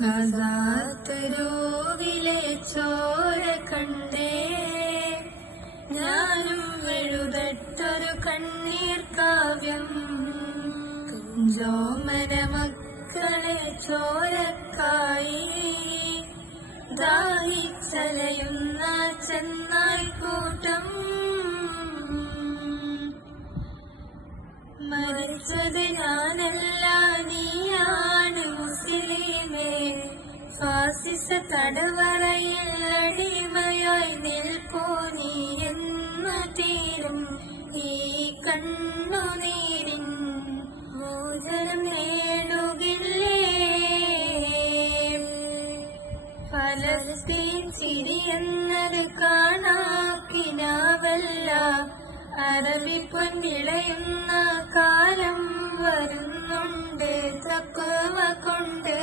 ഗസാത്തരൂവിലെ ചോര കണ്ടേ ഞാനും എഴുതട്ടൊരു കണ്ണീർ കാവ്യം. കുഞ്ചോമന മക്കളെ ചോരക്കായി ദാഹിച്ചലയുന്ന ചെന്നായ്ക്കൂട്ടം. മരിച്ചത് ഞാനല്ല നീയാണ് മുസ്ലിമേ. ഫാസിസ തടവറയിൽ അടിമയായി നിൽപ്പൂ നീ എന്ന് തീരും ഈ കണ്ണുനീരിൻ മോചനം നേടുകില്ലേ. ഫലസ്തീൻ ചിരിയെന്നത് കാണാക്കിനാവല്ല. അറബി പൊൻവിളയുന്ന കാലം വരുന്നുണ്ട് തഖ്വ കൊണ്ട്.